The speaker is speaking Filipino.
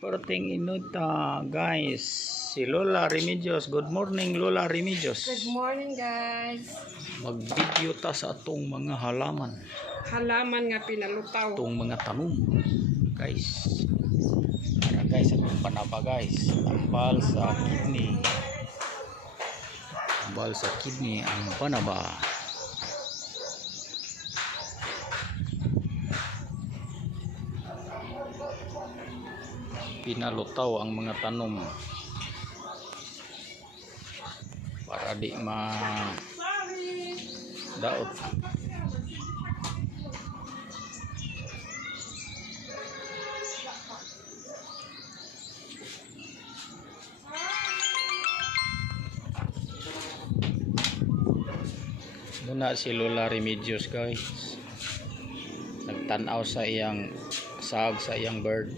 Perting inuta, guys. Si Lola Remedios. Good morning, Lola Remedios. Good morning, guys. Mag-video ta sa atong mga halaman. Halaman nga pinalutaw. Atong mga tanom. Guys. Para guys, atong panaba guys. Tambal sa kidney. Tambal sa kidney ang panaba. Pinalutaw ang mga tanom para di daot. Muna si Lola Remedios, guys, nagtanaw sa iyang sag sa iyang bird.